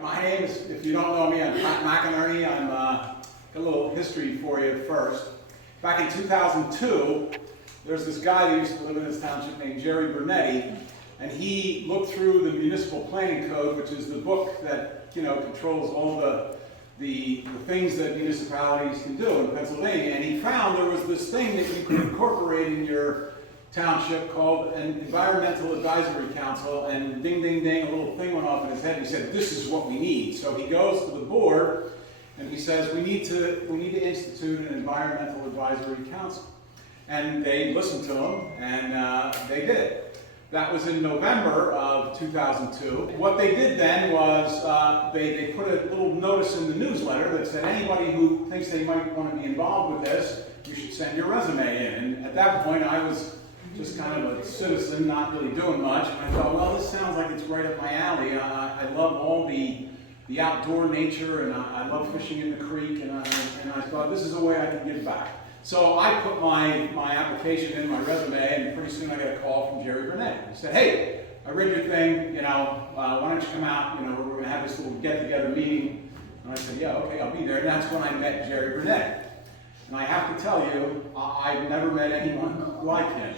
my name is, if you don't know me, I'm Pat McInerney. I'm got a little history for you first. Back in 2002, there's this guy that used to live in this township named Jerry Brunetti, and he looked through the Municipal Planning Code, which is the book that controls all the things that municipalities can do in Pennsylvania, and he found there was this thing that you could incorporate in your township called an Environmental Advisory Council, and ding, ding, ding, a little thing went off in his head, and he said, this is what we need. So he goes to the board, and he says, we need to institute an Environmental Advisory Council. And they listened to him, and they did. That was in November of 2002. What they did then was they put a little notice in the newsletter that said anybody who thinks they might want to be involved with this, you should send your resume in. And at that point, I was just kind of a citizen, not really doing much. And I thought, well, this sounds like it's right up my alley. I love all the outdoor nature, and I love fishing in the creek, and I thought this is a way I can give back. So I put my application in, my resume, and pretty soon I got a call from Jerry Brunetti. He said, hey, I read your thing, why don't you come out, we're going to have this little get-together meeting. And I said, yeah, okay, I'll be there. And that's when I met Jerry Brunetti. And I have to tell you, I've never met anyone like him.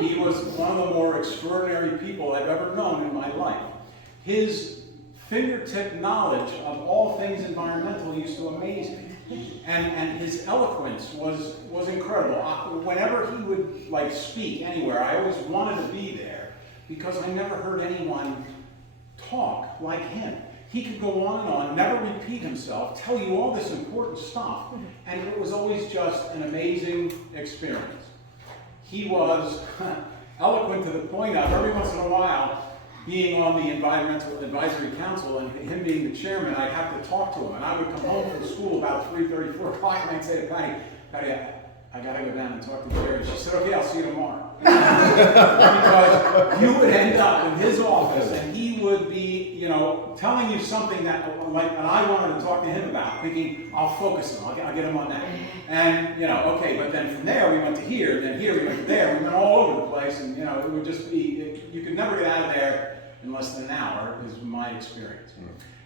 He was one of the more extraordinary people I've ever known in my life. His fingertip knowledge of all things environmental used to amaze me. And his eloquence was incredible. Whenever he would speak anywhere, I always wanted to be there because I never heard anyone talk like him. He could go on, never repeat himself, tell you all this important stuff, and it was always just an amazing experience. He was eloquent to the point of every once in a while, being on the Environmental Advisory Council and him being the chairman, I'd have to talk to him. And I would come home from school about 3:30, 4 o'clock, and I'd say to Patty, I got to go down and talk to Jerry. She said, okay, I'll see you tomorrow. Because you would end up in his office, and he would be, telling you something that I wanted to talk to him about, thinking, I'll focus him, I'll get him on that. And, okay, but then from there we went to here, then here we went to there, we went all over the place, and, it would just be, you could never get out of there in less than an hour, is my experience.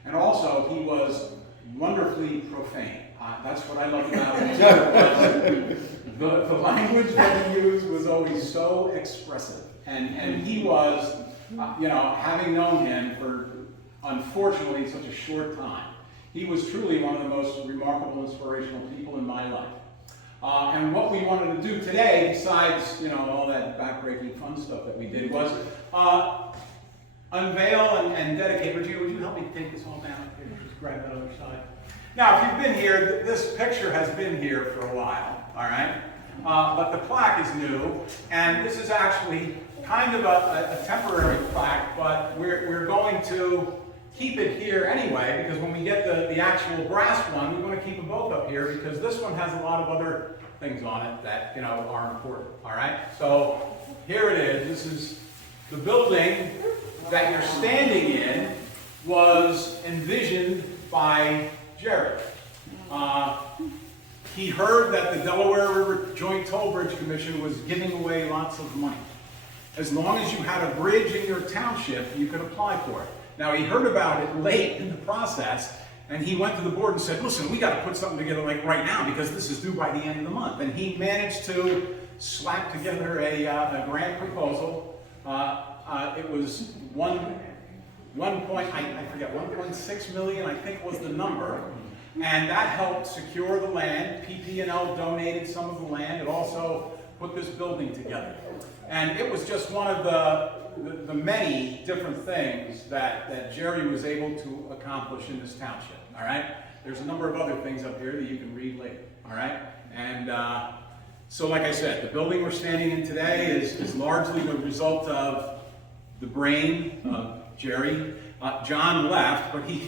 And also, he was wonderfully profane. That's what I love about him, too. The language that he used was always so expressive. And he was, having known him for, unfortunately, such a short time, he was truly one of the most remarkable, inspirational people in my life. And what we wanted to do today, besides, all that backbreaking fun stuff that we did, was unveil and dedicate. Would you help me take this all down here? Just grab that other side. Now, if you've been here, this picture has been here for a while, all right? But the plaque is new, and this is actually kind of a temporary plaque, but we're going to keep it here anyway, because when we get the actual brass one, we're going to keep them both up here, because this one has a lot of other things on it that, are important, all right? So here it is. This is the building that you're standing in was envisioned by Jerry. He heard that the Delaware River Joint Toll Bridge Commission was giving away lots of money. As long as you had a bridge in your township, you could apply for it. Now, he heard about it late in the process, and he went to the board and said, listen, we got to put something together right now because this is due by the end of the month. And he managed to slap together a grant proposal. It was 1.6 million, I think was the number. And that helped secure the land. PP&L donated some of the land. It also put this building together. And it was just one of the many different things that Jerry was able to accomplish in this township, all right? There's a number of other things up here that you can read later, all right? And so like I said, the building we're standing in today is largely the result of the brain of Jerry. John left, but of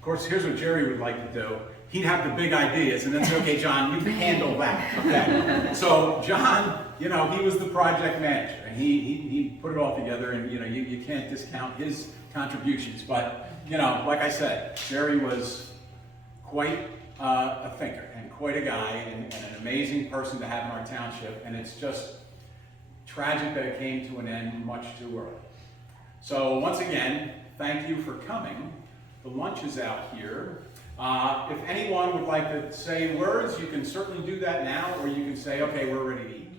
course, here's what Jerry would like to do. He'd have the big ideas, and then say, okay, John, you can handle that. Okay. So John, he was the project manager, and he put it all together, and you can't discount his contributions. But like I said, Jerry was quite a thinker and quite a guy, and an amazing person to have in our township. And it's just tragic that it came to an end much too early. So once again, thank you for coming. The lunch is out here. If anyone would like to say words, you can certainly do that now, or you can say, okay, we're ready to eat.